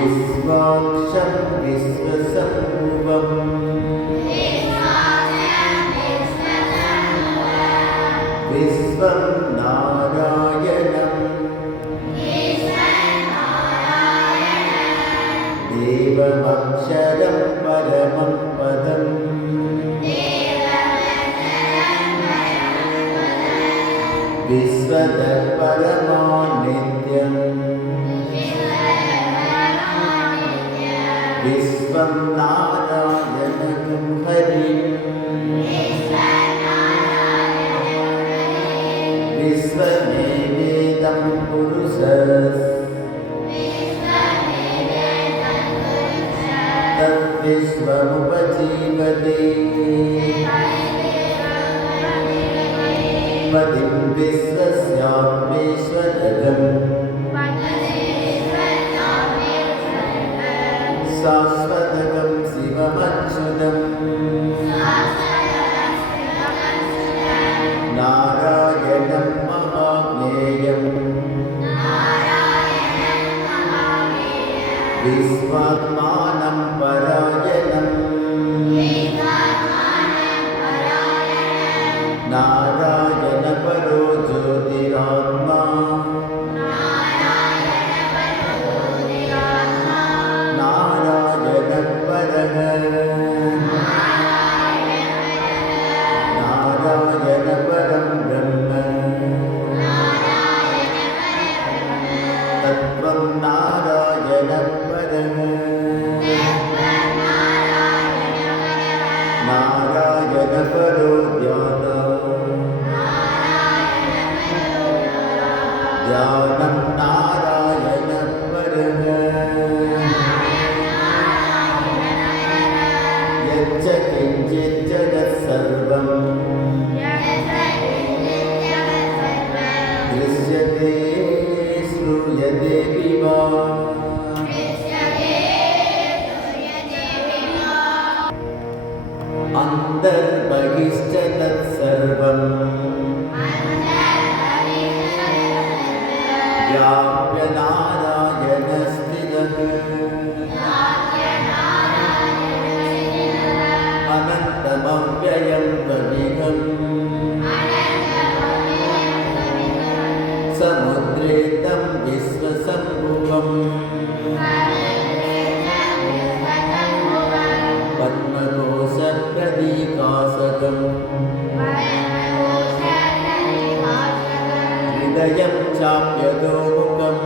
विश्वाक्षं विश्वसम्भुवम् विश्वं नारायणं देवमक्षरं परमं पदम् विश्वतत्परमानित्यम् विश्वं नारायणं हरिं विश्वमेवेदं पुरुषः तद्विश्वमुपजीवते पतिं विश्वस्यात्मेश्वरम् शाश्वतकं शिवमच्युतम् नारायणं महाज्ञेयम् विश्वात्मानं परायणम् नारायणपरो ज्योतिरात्मा नारायणपरं ब्रह्म तत्त्वं नारायणपरम् नारायणपरो ज्ञानं नारायणपरम् यच्च किञ्चित् जगत्सर्वं दृश्यते श्रूयते वा अन्तर्बहिश्च तत्सर्वं व्याप्य नारायणस्थितः अनन्तमव्ययं त्वमिदम् समुद्रे तं विश्वसम्भुवम् पद्मकोशप्रदीकाशकम् हृदयं चाप्यधोमुखम्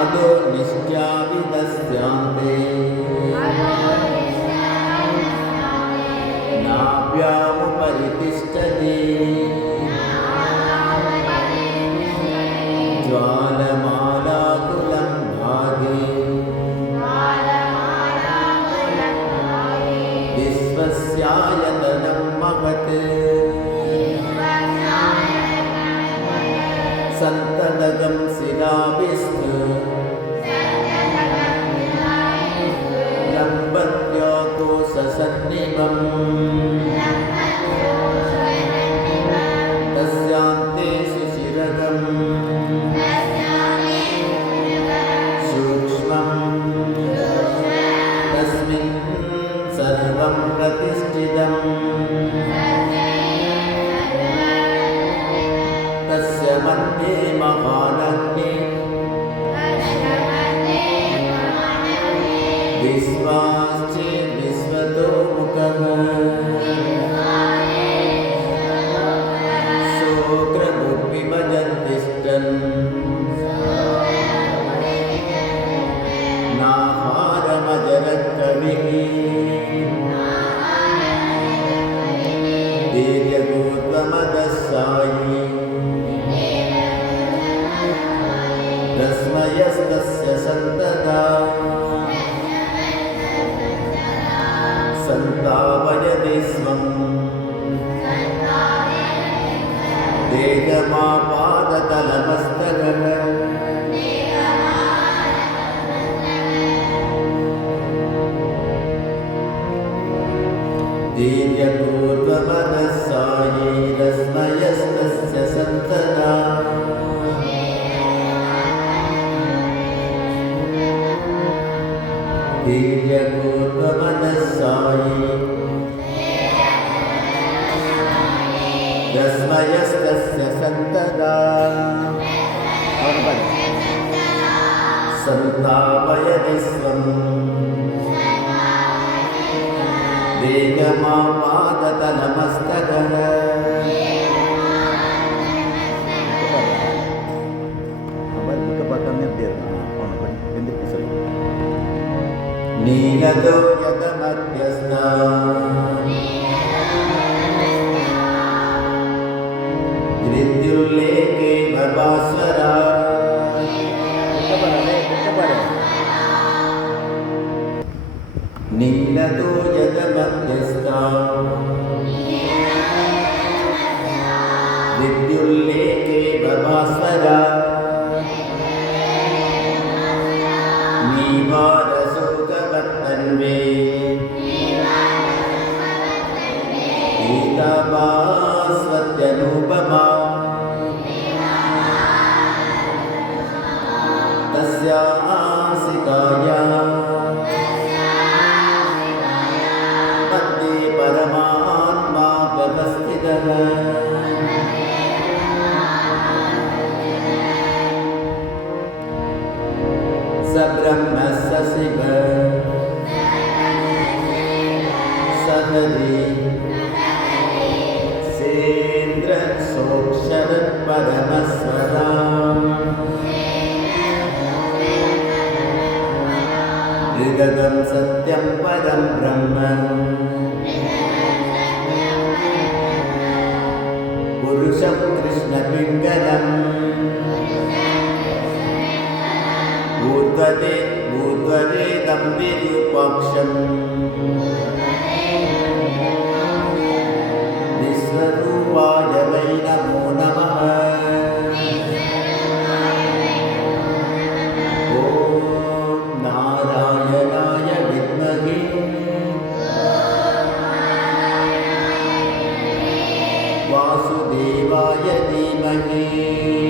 अधो निश्चाविदस्यान्ते नाभ्यामुपरितिष्ठति ज्वालमालाकुलं भागे विश्वस्यायतनं महत् सन्ततगं शिलाभिस्तु लम्बत्याकोशसन्निभम् तस्यान्ते शिशिरगम् सूक्ष्मम् तस्मिन् सर्वं प्रतिष्ठितम् तस्य मध्ये महानग्निः धीर्यगोत्वमदस्सायि रश्मयस्तस्य सन्तता सन्तापयति स्वम् देहमापादतलमस्तकः धीर्यपूर्वमनस्सायि रश्मयस्तस्य सन्तता धीर्यपूर्वमनस्सायि रश्मयस्तस्य सन्तता सन्तापयति स्वम् देहमापादतलमस्तकः नीलतो यतमध्यस्था धृत्युल्लेखे भवास्वरा नीलतो यतमध्यस्था धृत्युल्लेखे भवास्वरा नीवारसोतवत्तन्वे गीतावास्वत्यनुपमा तस्यासिकाया मध्ये परमात्मा व्यवस्थितः स ब्रह्म स शिव स हरि सेन्द्र सोऽक्षरपरमस्वरा हृदगं सत्यं परं ब्रह्म पुरुषं कृष्णपिङ्गलम् ऊर्ध्वरेदं विरूपाक्षम् विश्वरूपाय वै नमो नमः ॐ नारायणाय विद्महे वासुदेवाय धीमहि